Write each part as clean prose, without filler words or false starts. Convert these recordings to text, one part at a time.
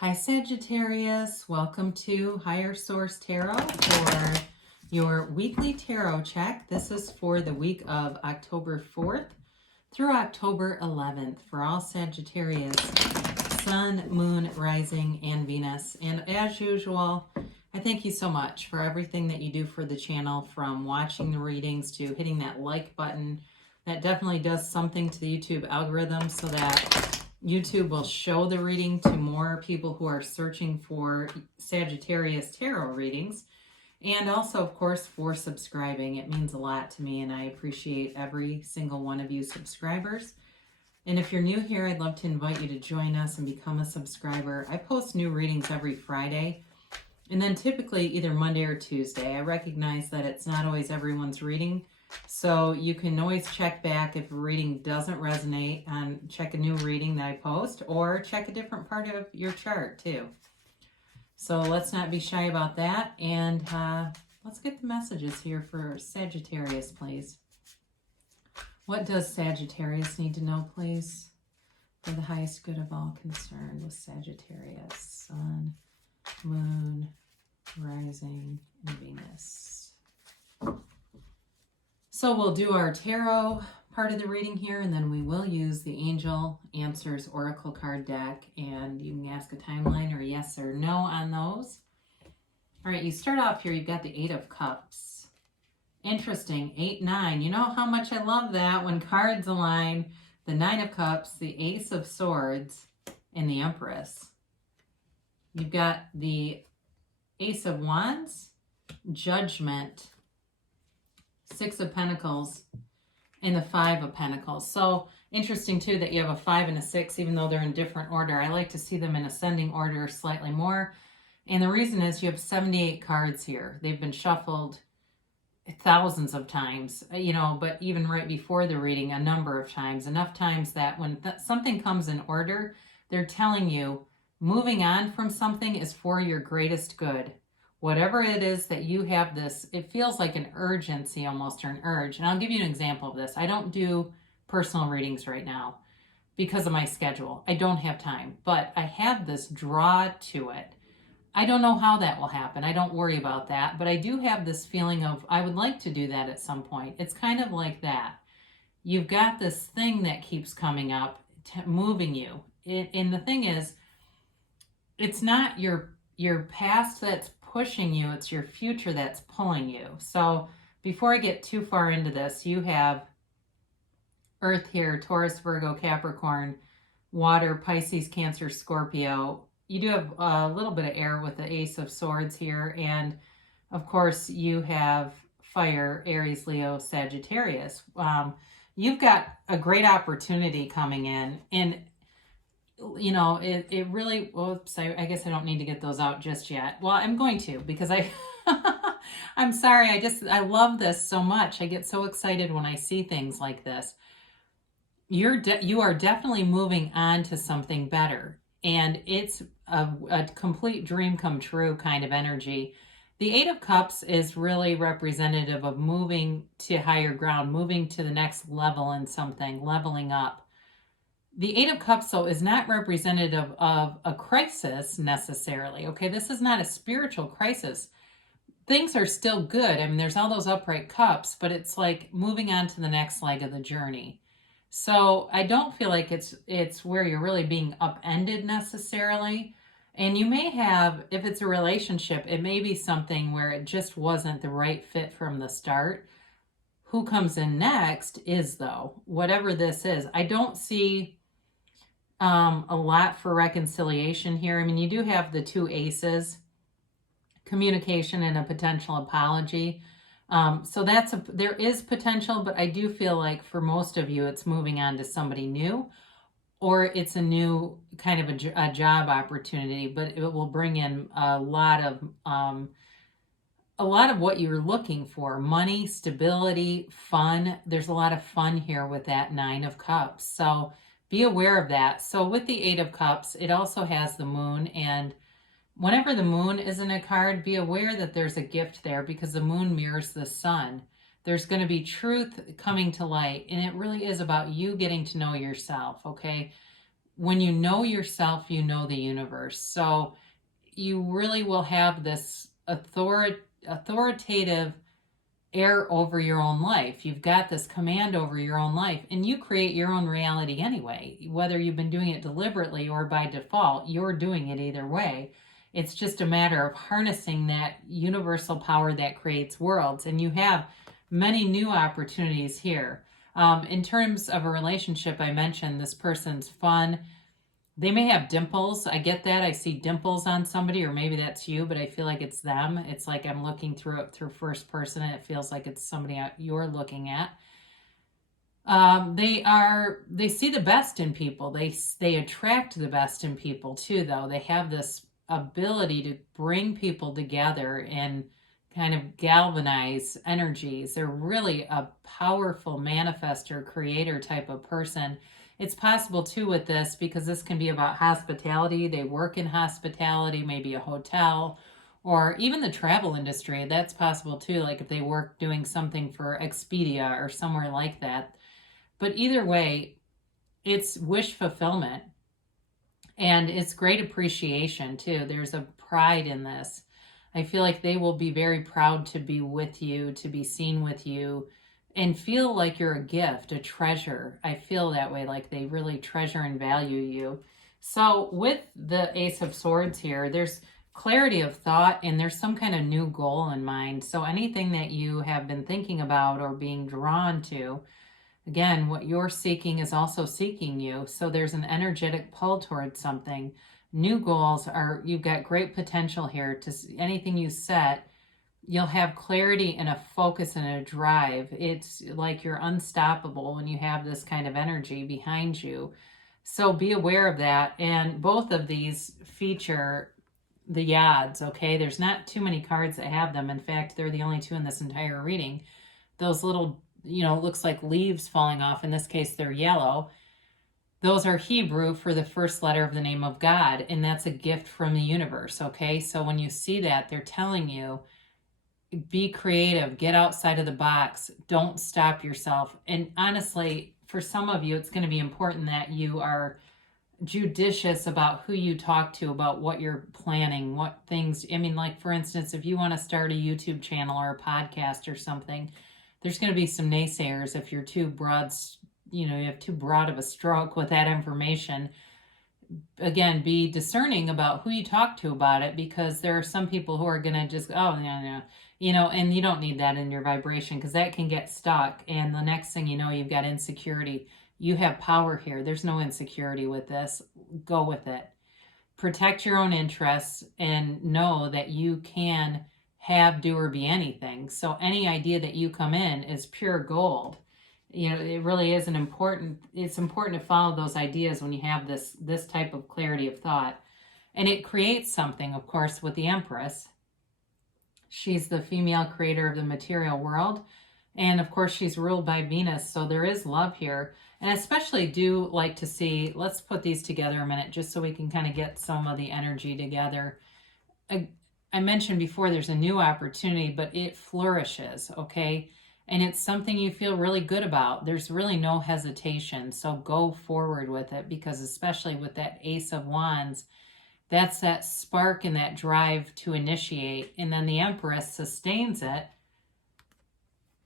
Hi Sagittarius, welcome to Higher Source Tarot for your weekly tarot check. This is for the week of October 4th through October 11th for all Sagittarius, Sun, Moon, Rising, and Venus. And as usual, I thank you so much for everything that you do for the channel, from watching the readings to hitting that like button. That definitely does something to the YouTube algorithm so that YouTube will show the reading to more people who are searching for Sagittarius tarot readings. And also, of course, for subscribing. It means a lot to me, and I appreciate every single one of you subscribers. And if you're new here, I'd love to invite you to join us and become a subscriber. I post new readings every Friday, and then typically either Monday or Tuesday. I recognize that it's not always everyone's reading, so you can always check back if a reading doesn't resonate and check a new reading that I post, or check a different part of your chart too. So let's not be shy about that, and let's get the messages here for Sagittarius, please. What does Sagittarius need to know, please, for the highest good of all concerned with Sagittarius? Sun, Moon, Rising, and Venus. So we'll do our tarot part of the reading here, and then we will use the Angel Answers Oracle card deck, and you can ask a timeline or yes or no on those. All right, you start off here, you've got the Eight of Cups. Interesting, 8, 9. You know how much I love that when cards align. The Nine of Cups, the Ace of Swords, and the Empress. You've got the Ace of Wands, Judgment, Six of Pentacles, and the Five of Pentacles. So interesting too that you have a 5 and a 6, even though they're in different order. I like to see them in ascending order slightly more. And the reason is you have 78 cards here. They've been shuffled thousands of times, but even right before the reading, a number of times. Enough times that when something comes in order, they're telling you moving on from something is for your greatest good. Whatever it is that you have this, it feels like an urgency almost, or an urge. And I'll give you an example of this. I don't do personal readings right now because of my schedule. I don't have time, but I have this draw to it. I don't know how that will happen. I don't worry about that, but I do have this feeling of I would like to do that at some point. It's kind of like that. You've got this thing that keeps coming up, moving you. And the thing is, it's not your past that's pushing you, it's your future that's pulling you. So before I get too far into this, you have Earth here, Taurus, Virgo, Capricorn, Water, Pisces, Cancer, Scorpio. You do have a little bit of air with the Ace of Swords here, and of course you have Fire, Aries, Leo, Sagittarius. You've got a great opportunity coming in, and it really, whoops, I guess I don't need to get those out just yet. Well, I'm going to, because I'm sorry, I love this so much. I get so excited when I see things like this. You are definitely moving on to something better, and it's a complete dream come true kind of energy. The Eight of Cups is really representative of moving to higher ground, moving to the next level in something, leveling up. The Eight of Cups, though, is not representative of a crisis necessarily, okay? This is not a spiritual crisis. Things are still good. I mean, there's all those upright cups, but it's like moving on to the next leg of the journey. So I don't feel like it's where you're really being upended necessarily. And you may have, if it's a relationship, it may be something where it just wasn't the right fit from the start. Who comes in next is, though, whatever this is. I don't see a lot for reconciliation here. I mean, you do have the two aces, communication and a potential apology. So there is potential, but I do feel like for most of you, it's moving on to somebody new, or it's a new kind of a job opportunity, but it will bring in a lot of what you're looking for: money, stability, fun. There's a lot of fun here with that Nine of Cups. So be aware of that. So with the Eight of Cups, it also has the Moon, and whenever the Moon is in a card, be aware that there's a gift there, because the Moon mirrors the Sun. There's going to be truth coming to light, and it really is about you getting to know yourself, okay? when you know yourself, you know the universe. So you really will have this authoritative air over your own life. You've got this command over your own life, and you create your own reality anyway. Whether you've been doing it deliberately or by default, you're doing it either way. It's just a matter of harnessing that universal power that creates worlds. And you have many new opportunities here. In terms of a relationship, I mentioned this person's fun. They may have dimples. I get that. I see dimples on somebody, or maybe that's you, but I feel like it's them. It's like I'm looking through it through first person, and it feels like it's somebody you're looking at. They see the best in people. They attract the best in people too, though. They have this ability to bring people together and kind of galvanize energies. They're really a powerful manifester, creator type of person. It's possible too with this, because this can be about hospitality. They work in hospitality, maybe a hotel, or even the travel industry. That's possible too, like if they work doing something for Expedia or somewhere like that. But either way, it's wish fulfillment. And it's great appreciation too. There's a pride in this. I feel like they will be very proud to be with you, to be seen with you, and feel like you're a gift, a treasure. I feel that way, like they really treasure and value you. So with the Ace of Swords here, there's clarity of thought, and there's some kind of new goal in mind. So anything that you have been thinking about or being drawn to, again, what you're seeking is also seeking you. So there's an energetic pull towards something. New goals are, you've got great potential here to anything you set. You'll have clarity and a focus and a drive. It's like you're unstoppable when you have this kind of energy behind you. So be aware of that. And both of these feature the yads, okay? There's not too many cards that have them. In fact, they're the only two in this entire reading. Those little, looks like leaves falling off. In this case, they're yellow. Those are Hebrew for the first letter of the name of God, and that's a gift from the universe, okay? So when you see that, they're telling you, be creative, get outside of the box, don't stop yourself. And honestly, for some of you, it's going to be important that you are judicious about who you talk to, about what you're planning, what things, like for instance, if you want to start a YouTube channel or a podcast or something, there's going to be some naysayers if you're too broad, you have too broad of a stroke with that information. Again, be discerning about who you talk to about it, because there are some people who are going to just, oh, no, and you don't need that in your vibration, because that can get stuck. And the next thing you know, you've got insecurity. You have power here. There's no insecurity with this. Go with it. Protect your own interests and know that you can have, do, or be anything. So any idea that you come in is pure gold. It really is it's important to follow those ideas when you have this type of clarity of thought. And it creates something, of course, with the Empress. She's the female creator of the material world. And of course, she's ruled by Venus. So there is love here. And especially do like to see, let's put these together a minute, just so we can kind of get some of the energy together. I mentioned before, there's a new opportunity, but it flourishes, okay? And it's something you feel really good about. There's really no hesitation. So go forward with it, because especially with that Ace of Wands, that's that spark and that drive to initiate. And then the Empress sustains it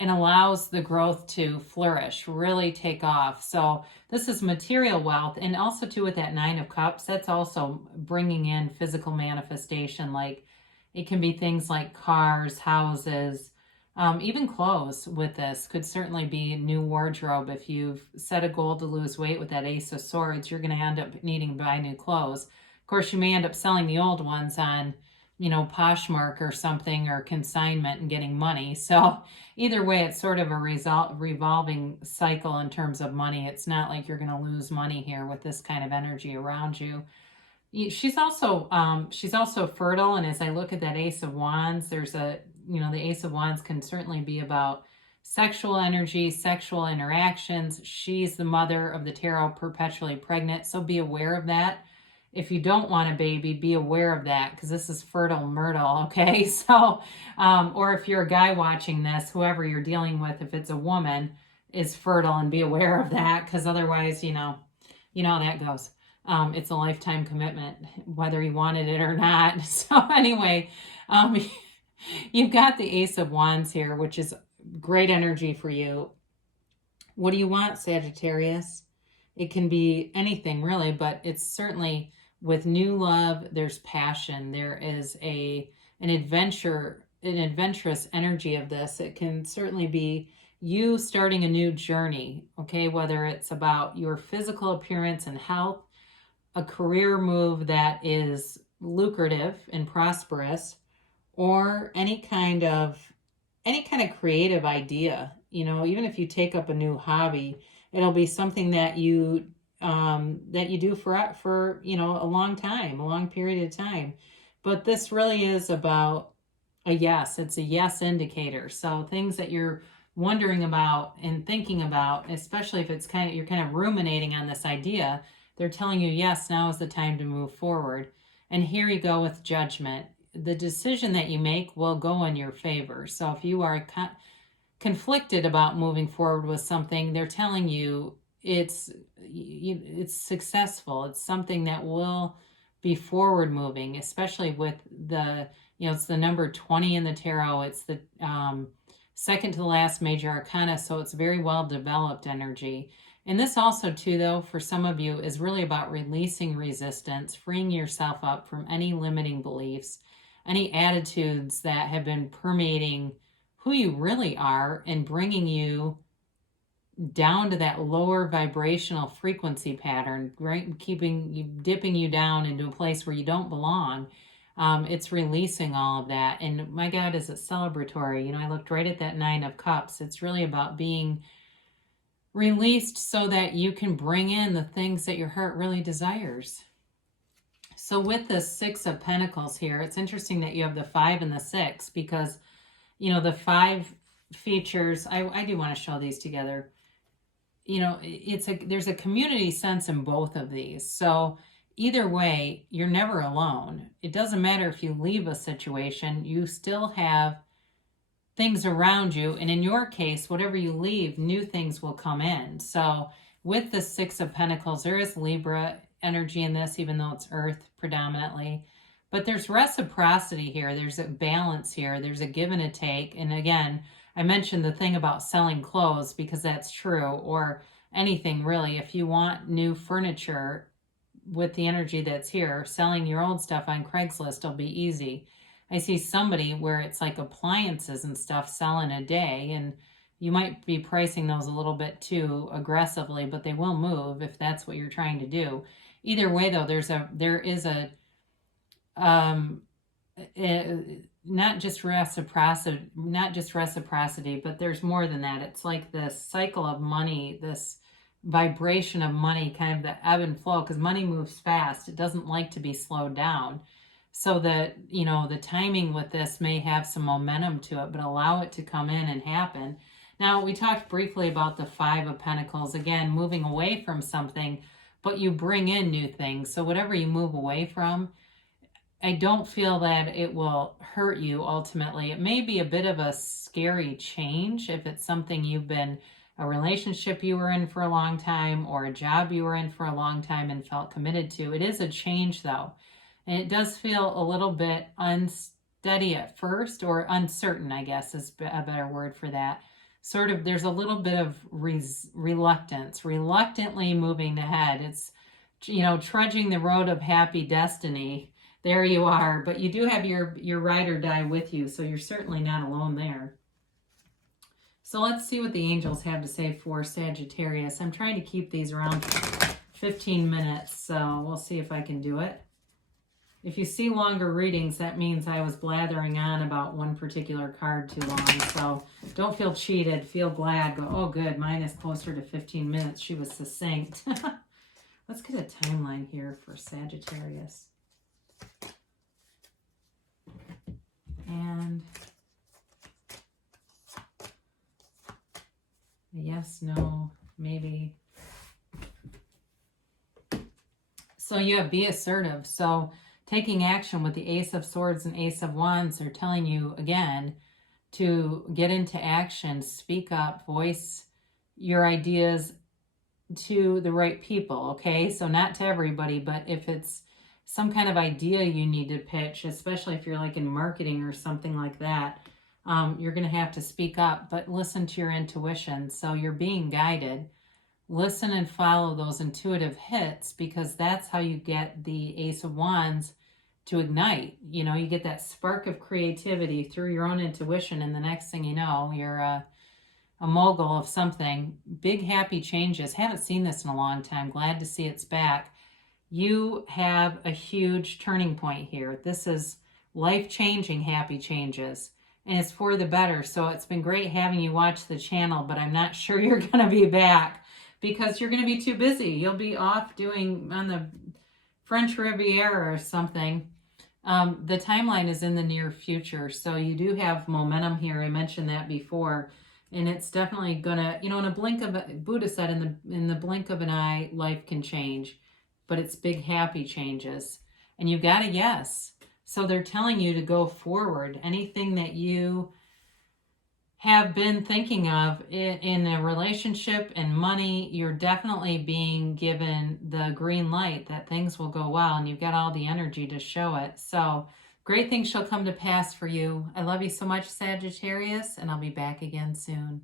and allows the growth to flourish, really take off. So this is material wealth. And also too, with that Nine of Cups, that's also bringing in physical manifestation. Like it can be things like cars, houses, even clothes. With this could certainly be new wardrobe. If you've set a goal to lose weight with that Ace of Swords, you're going to end up needing to buy new clothes. Of course, you may end up selling the old ones on, Poshmark or something, or consignment, and getting money. So either way, it's sort of a revolving cycle in terms of money. It's not like you're going to lose money here with this kind of energy around you. She's also fertile. And as I look at that Ace of Wands, there's the Ace of Wands can certainly be about sexual energy, sexual interactions. She's the mother of the tarot, perpetually pregnant. So be aware of that. If you don't want a baby, be aware of that, because this is fertile Myrtle, okay? So, or if you're a guy watching this, whoever you're dealing with, if it's a woman, is fertile, and be aware of that, because otherwise, you know how that goes. It's a lifetime commitment, whether you wanted it or not. So anyway, um, you've got the Ace of Wands here, which is great energy for you. What do you want, Sagittarius? It can be anything really, but it's certainly with new love, there's passion. There is an adventurous energy of this. It can certainly be you starting a new journey, okay? Whether it's about your physical appearance and health, a career move that is lucrative and prosperous, or any kind of creative idea. Even if you take up a new hobby, it'll be something that you do for a long period of time. But this really is about a yes. It's a yes indicator. So things that you're wondering about and thinking about, especially if it's you're kind of ruminating on this idea, they're telling you, yes, now is the time to move forward. And here you go with Judgment. The decision that you make will go in your favor. So if you are conflicted about moving forward with something, they're telling you it's successful. It's something that will be forward moving, especially with it's the number 20 in the tarot. It's the second to the last major arcana. So it's very well developed energy. And this also too, though, for some of you is really about releasing resistance, freeing yourself up from any limiting beliefs, any attitudes that have been permeating who you really are and bringing you down to that lower vibrational frequency pattern, right? Dipping you down into a place where you don't belong. It's releasing all of that. And my God, is it celebratory? I looked right at that 9 of Cups. It's really about being released so that you can bring in the things that your heart really desires. So with the 6 of Pentacles here, it's interesting that you have the 5 and the 6, because the 5 features, I do want to show these together. There's a community sense in both of these. So either way, you're never alone. It doesn't matter if you leave a situation, you still have things around you. And in your case, whatever you leave, new things will come in. So with the 6 of Pentacles, there is Libra energy in this, even though it's Earth predominantly. But there's reciprocity here. There's a balance here. There's a give and a take. And again, I mentioned the thing about selling clothes because that's true, or anything really. If you want new furniture with the energy that's here, selling your old stuff on Craigslist will be easy. I see somebody where it's like appliances and stuff selling a day, and you might be pricing those a little bit too aggressively, but they will move if that's what you're trying to do. Either way, though, there is a not just reciprocity, but there's more than that. It's like this cycle of money, this vibration of money, kind of the ebb and flow, because money moves fast. It doesn't like to be slowed down. So that, the timing with this may have some momentum to it, but allow it to come in and happen. Now, we talked briefly about the 5 of Pentacles, again, moving away from something, but you bring in new things. So whatever you move away from, I don't feel that it will hurt you ultimately. It may be a bit of a scary change if it's something a relationship you were in for a long time, or a job you were in for a long time and felt committed to. It is a change, though. And it does feel a little bit unsteady at first, or uncertain, I guess is a better word for that. Sort of, there's a little bit of reluctantly moving ahead. It's, trudging the road of happy destiny. There you are. But you do have your ride or die with you, so you're certainly not alone there. So let's see what the angels have to say for Sagittarius. I'm trying to keep these around 15 minutes, so we'll see if I can do it. If you see longer readings, that means I was blathering on about one particular card too long. So don't feel cheated. Feel glad. Go, oh, good. Mine is closer to 15 minutes. She was succinct. Let's get a timeline here for Sagittarius. And yes, no, maybe. So you have be assertive. So taking action with the Ace of Swords and Ace of Wands, they're telling you, again, to get into action, speak up, voice your ideas to the right people, okay? So not to everybody, but if it's some kind of idea you need to pitch, especially if you're like in marketing or something like that, you're going to have to speak up, but listen to your intuition. So you're being guided. Listen and follow those intuitive hits, because that's how you get the Ace of Wands to ignite. You know, you get that spark of creativity through your own intuition, and the next thing you know, you're a mogul of something. Big happy changes. Haven't seen this in a long time. Glad to see it's back. You have a huge turning point here. This is life-changing happy changes, and it's for the better. So it's been great having you watch the channel, but I'm not sure you're going to be back because you're going to be too busy. You'll be off doing on the French Riviera or something. The timeline is in the near future, so you do have momentum here. I mentioned that before. And it's definitely gonna, you know, in a blink of Buddha said, in the blink of an eye, life can change, but it's big happy changes. And you got a yes. So they're telling you to go forward. Anything that you have been thinking of in a relationship and money, you're definitely being given the green light that things will go well, and you've got all the energy to show it. So great things shall come to pass for you. I love you so much, Sagittarius, and I'll be back again soon.